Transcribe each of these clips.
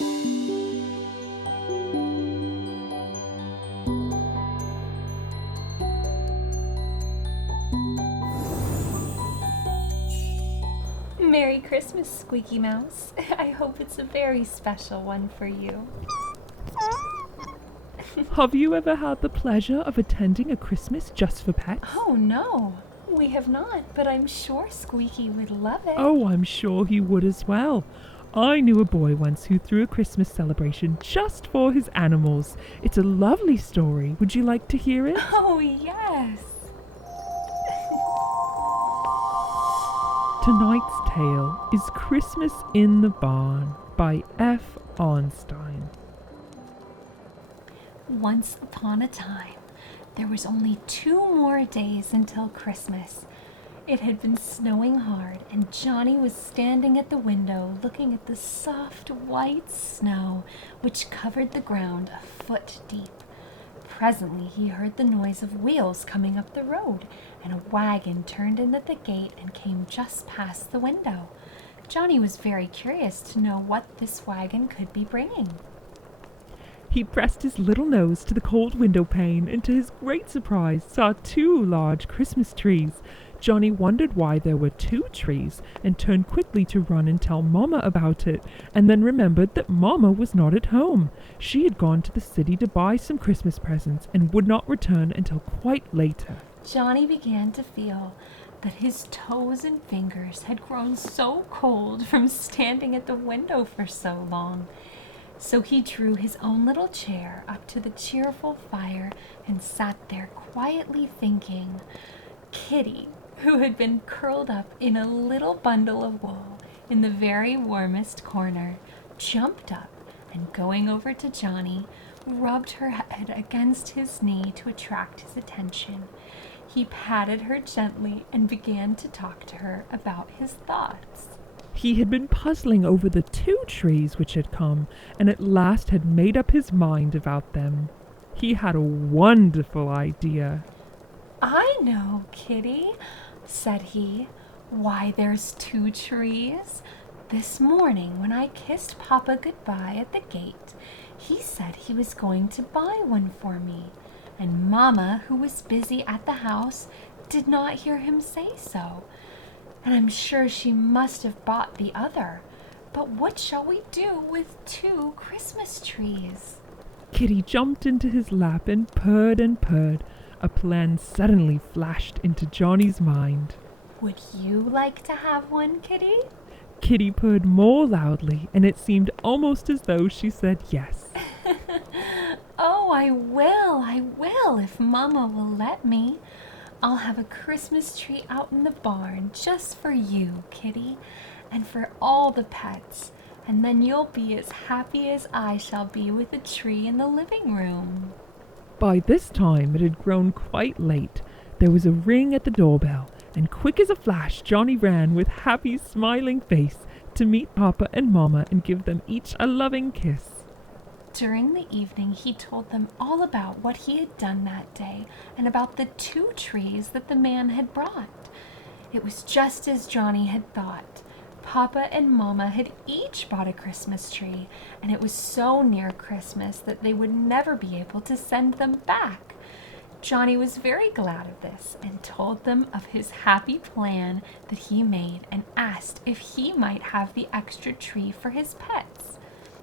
Merry Christmas, Squeaky Mouse. I hope it's a very special one for you. Have you ever had the pleasure of attending a Christmas just for pets? Oh no, we have not, but I'm sure Squeaky would love it. Oh, I'm sure he would as well. I knew a boy once who threw a Christmas celebration just for his animals. It's a lovely story. Would you like to hear it? Oh yes. Tonight's tale is Christmas in the Barn by F. Arnstein. Once upon a time, there was only 2 more days until Christmas. It had been snowing hard, and Johnny was standing at the window looking at the soft white snow which covered the ground a foot deep. Presently he heard the noise of wheels coming up the road, and a wagon turned in at the gate and came just past the window. Johnny was very curious to know what this wagon could be bringing. He pressed his little nose to the cold window pane and to his great surprise saw 2 large Christmas trees. Johnny wondered why there were 2 trees and turned quickly to run and tell Mama about it, and then remembered that Mama was not at home. She had gone to the city to buy some Christmas presents and would not return until quite later. Johnny began to feel that his toes and fingers had grown so cold from standing at the window for so long. So he drew his own little chair up to the cheerful fire and sat there quietly thinking. Kitty, who had been curled up in a little bundle of wool in the very warmest corner, jumped up and going over to Johnny, rubbed her head against his knee to attract his attention. He patted her gently and began to talk to her about his thoughts. He had been puzzling over the 2 trees which had come, and at last had made up his mind about them. He had a wonderful idea. I know, Kitty, said he. Why, there's 2 trees. This morning when I kissed Papa goodbye at the gate, he said he was going to buy one for me. And Mama, who was busy at the house, did not hear him say so. And I'm sure she must have bought the other. But what shall we do with 2 Christmas trees? Kitty jumped into his lap and purred and purred. A plan suddenly flashed into Johnny's mind. Would you like to have one, Kitty? Kitty purred more loudly, and it seemed almost as though she said yes. Oh, I will, if Mama will let me. I'll have a Christmas tree out in the barn just for you, Kitty, and for all the pets, and then you'll be as happy as I shall be with a tree in the living room. By this time it had grown quite late. There was a ring at the doorbell, and quick as a flash Johnny ran with happy smiling face to meet Papa and Mama and give them each a loving kiss. During the evening he told them all about what he had done that day and about the 2 trees that the man had brought. It was just as Johnny had thought. Papa and Mama had each bought a Christmas tree, and it was so near Christmas that they would never be able to send them back. Johnny was very glad of this and told them of his happy plan that he made and asked if he might have the extra tree for his pets.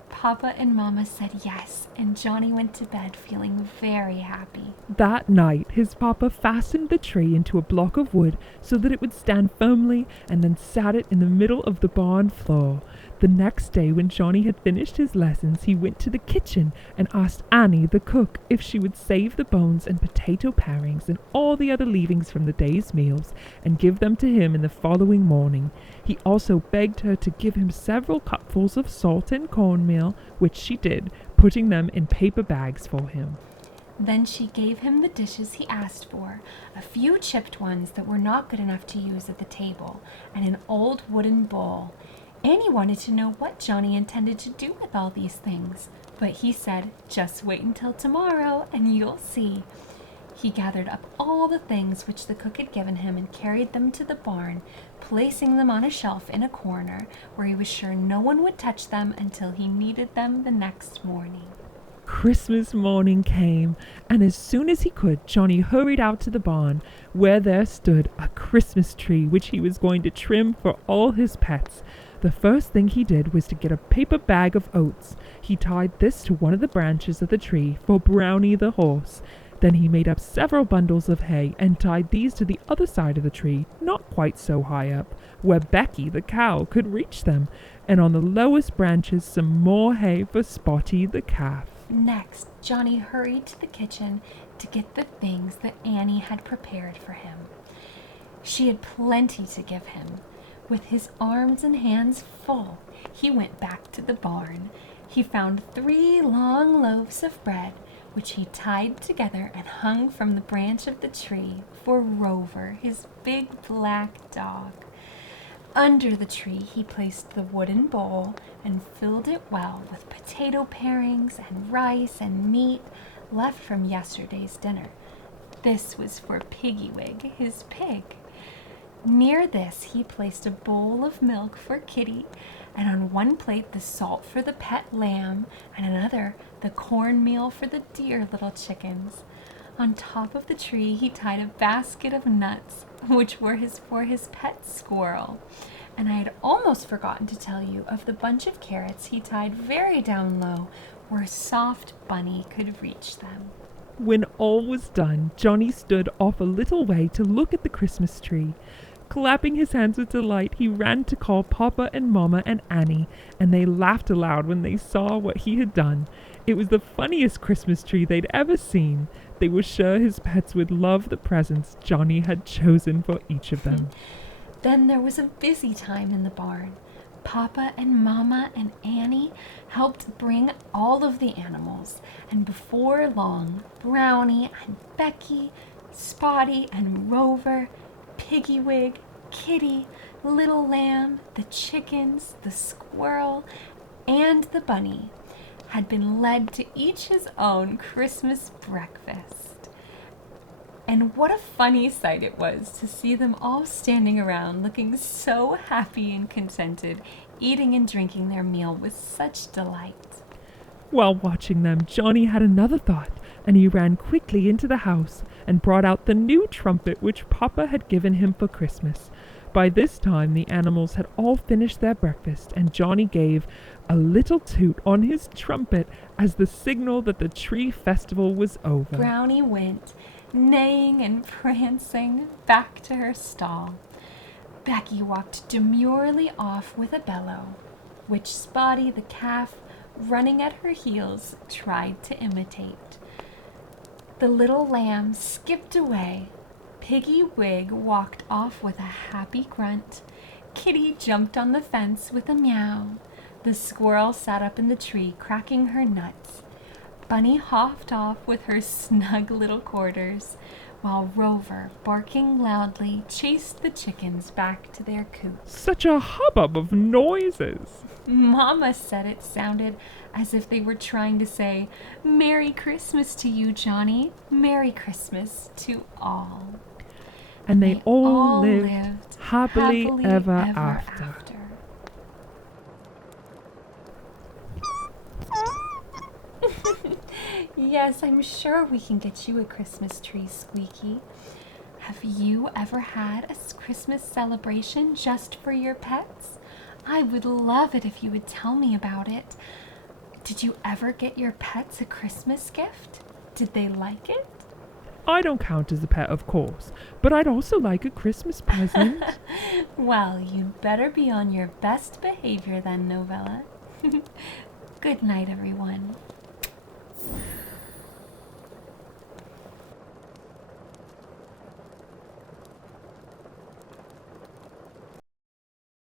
Papa and Mama said yes, and Johnny went to bed feeling very happy. That night his papa fastened the tree into a block of wood so that it would stand firmly, and then sat it in the middle of the barn floor. The next day, when Johnny had finished his lessons, he went to the kitchen and asked Annie, the cook, if she would save the bones and potato parings and all the other leavings from the day's meals and give them to him in the following morning. He also begged her to give him several cupfuls of salt and cornmeal, which she did, putting them in paper bags for him. Then she gave him the dishes he asked for, a few chipped ones that were not good enough to use at the table, and an old wooden bowl. Annie wanted to know what Johnny intended to do with all these things, but he said, just wait until tomorrow and you'll see. He gathered up all the things which the cook had given him and carried them to the barn, placing them on a shelf in a corner where he was sure no one would touch them until he needed them the next morning. Christmas morning came, and as soon as he could, Johnny hurried out to the barn, where there stood a Christmas tree which he was going to trim for all his pets. The first thing he did was to get a paper bag of oats. He tied this to one of the branches of the tree for Brownie the horse. Then he made up several bundles of hay and tied these to the other side of the tree, not quite so high up, where Becky the cow could reach them, and on the lowest branches some more hay for Spotty the calf. Next, Johnny hurried to the kitchen to get the things that Annie had prepared for him. She had plenty to give him. With his arms and hands full, he went back to the barn. He found 3 long loaves of bread, which he tied together and hung from the branch of the tree for Rover, his big black dog. Under the tree he placed the wooden bowl and filled it well with potato parings and rice and meat left from yesterday's dinner. This was for Piggywig, his pig. Near this he placed a bowl of milk for Kitty, and on one plate the salt for the pet lamb, and another the cornmeal for the dear little chickens. On top of the tree he tied a basket of nuts, which were for his pet squirrel. And I had almost forgotten to tell you of the bunch of carrots he tied very down low, where soft Bunny could reach them. When all was done, Johnny stood off a little way to look at the Christmas tree. Clapping his hands with delight, he ran to call Papa and Mama and Annie, and they laughed aloud when they saw what he had done. It was the funniest Christmas tree they'd ever seen. They were sure his pets would love the presents Johnny had chosen for each of them. Then there was a busy time in the barn. Papa and Mama and Annie helped bring all of the animals, and before long, Brownie and Becky, Spotty and Rover, Piggywig, Kitty, Little Lamb, the chickens, the squirrel, and the bunny had been led to each his own Christmas breakfast. And what a funny sight it was to see them all standing around looking so happy and contented, eating and drinking their meal with such delight. While watching them, Johnny had another thought, and he ran quickly into the house and brought out the new trumpet which Papa had given him for Christmas. By this time the animals had all finished their breakfast, and Johnny gave a little toot on his trumpet as the signal that the tree festival was over. Brownie went, neighing and prancing, back to her stall. Becky walked demurely off with a bellow, which Spotty the calf, running at her heels, tried to imitate. The little lamb skipped away. Piggywig walked off with a happy grunt. Kitty jumped on the fence with a meow. The squirrel sat up in the tree cracking her nuts. Bunny hopped off with her snug little quarters, while Rover, barking loudly, chased the chickens back to their coops. Such a hubbub of noises! Mama said it sounded as if they were trying to say, "Merry Christmas to you, Johnny. Merry Christmas to all." And they all lived happily ever after. Yes, I'm sure we can get you a Christmas tree, Squeaky. Have you ever had a Christmas celebration just for your pets? I would love it if you would tell me about it. Did you ever get your pets a Christmas gift? Did they like it? I don't count as a pet, of course, but I'd also like a Christmas present. Well, you'd better be on your best behavior then, Novella. Good night, everyone.